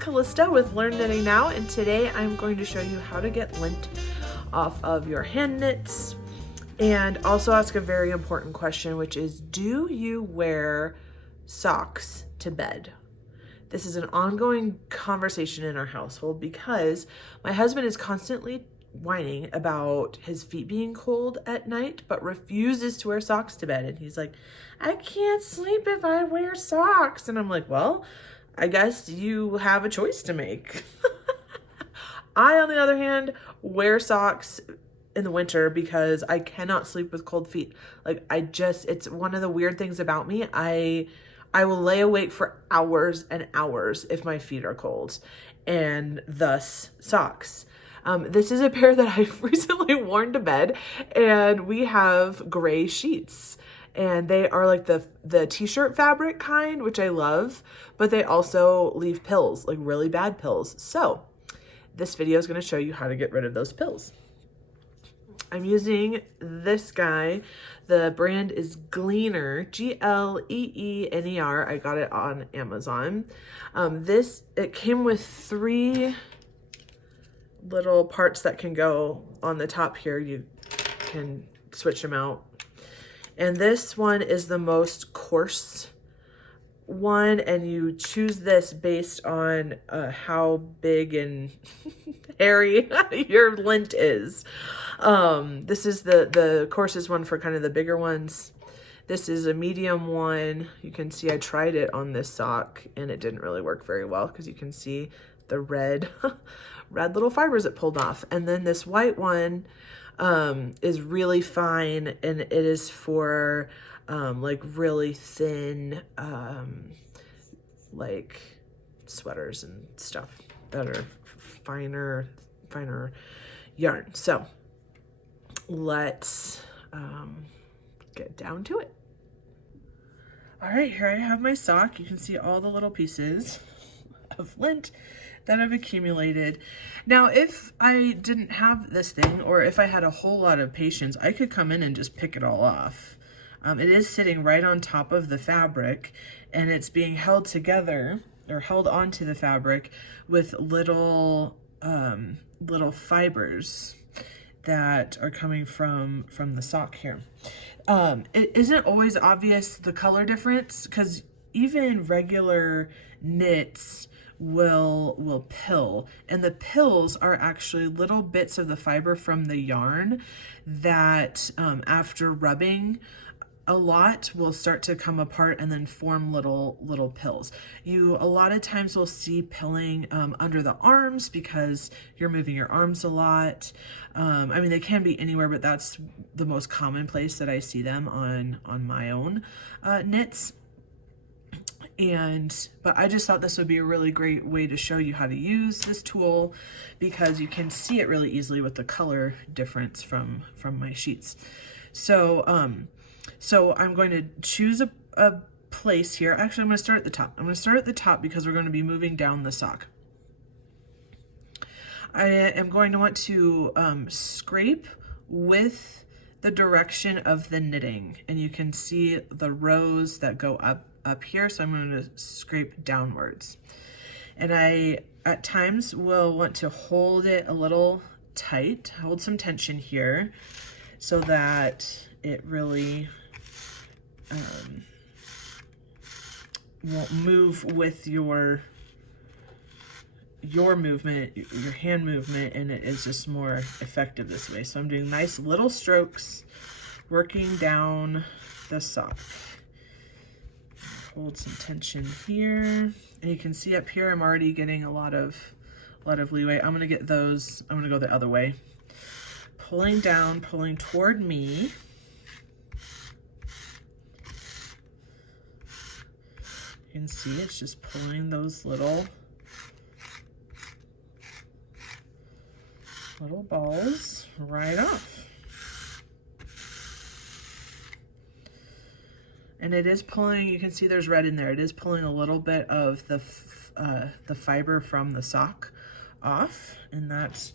Callista with Learn Knitting Now, and today I'm going to show you how to get lint off of your hand knits and also ask a very important question, which is, do you wear socks to bed? This is an ongoing conversation in our household because my husband is constantly whining about his feet being cold at night, but refuses to wear socks to bed. And he's like, I can't sleep if I wear socks. And I'm like, well, I guess you have a choice to make. I, on the other hand, wear socks in the winter because I cannot sleep with cold feet. Like, it's one of the weird things about me. I will lay awake for hours and hours if my feet are cold, and thus socks. This is a pair that I've recently worn to bed, and we have gray sheets, and they are like the t-shirt fabric kind, which I love, but they also leave pills, like really bad pills. So this video is going to show you how to get rid of those pills. I'm using this guy. The brand is Gleaner, G-L-E-E-N-E-R. I got it on Amazon. It came with 3 little parts that can go on the top here. You can switch them out. And this one is the most coarse one, and you choose this based on how big and hairy your lint is. This is the coarsest one for kind of the bigger ones. This is a medium one. You can see I tried it on this sock and it didn't really work very well because you can see the red little fibers it pulled off. And then this white one is really fine, and it is for like really thin like sweaters and stuff that are finer yarn. So let's get down to it. All right, here I have my sock. You can see all the little pieces of lint that I've accumulated. Now, if I didn't have this thing, or if I had a whole lot of patience, I could come in and just pick it all off. It is sitting right on top of the fabric, and it's being held together, or held onto the fabric, with little fibers that are coming from the sock here. It isn't always obvious, the color difference, because even regular knits will pill, and the pills are actually little bits of the fiber from the yarn that after rubbing a lot will start to come apart and then form little pills. You a lot of times will see pilling under the arms because you're moving your arms a lot. I mean, they can be anywhere, but that's the most common place that I see them on my own knits. But I just thought this would be a really great way to show you how to use this tool, because you can see it really easily with the color difference from my sheets. So I'm going to choose a place here. Actually, I'm going to start at the top. I'm going to start at the top because we're going to be moving down the sock. I am going to want to scrape with the direction of the knitting, and you can see the rows that go up here, so I'm going to scrape downwards. And I at times will want to hold it a little tight, hold some tension here so that it really won't move with your movement, your hand movement, and it is just more effective this way. So I'm doing nice little strokes working down the sock. Hold some tension here, and you can see up here I'm already getting a lot of leeway. I'm gonna get those, I'm gonna go the other way, pulling down, pulling toward me. You can see it's just pulling those little balls right off. And it is pulling, you can see there's red in there. It is pulling a little bit of the fiber from the sock off, and that's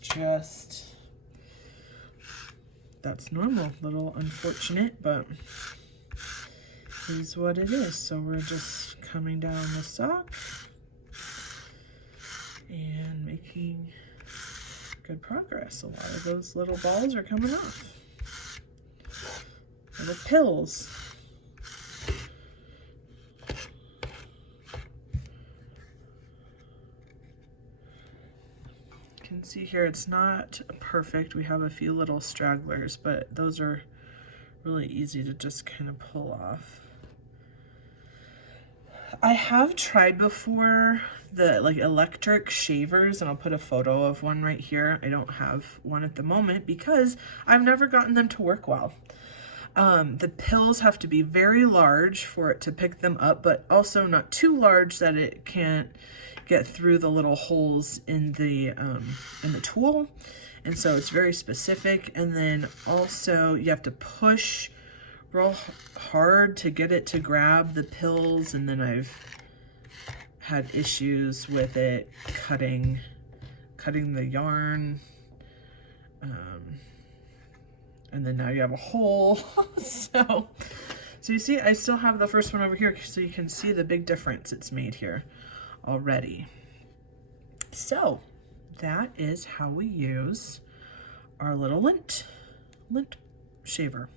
normal. A little unfortunate, but is what it is. So we're just coming down the sock, making good progress. A lot of those little balls are coming off. Little pills. You can see here it's not perfect. We have a few little stragglers, but those are really easy to just kind of pull off. I have tried before the like electric shavers, and I'll put a photo of one right here. I don't have one at the moment because I've never gotten them to work well. The pills have to be very large for it to pick them up, but also not too large that it can't get through the little holes in the tool. And so it's very specific. And then also you have to push real hard to get it to grab the pills. And then I've had issues with it cutting the yarn. And then now you have a hole. So you see, I still have the first one over here, so you can see the big difference it's made here already. So that is how we use our little lint shaver.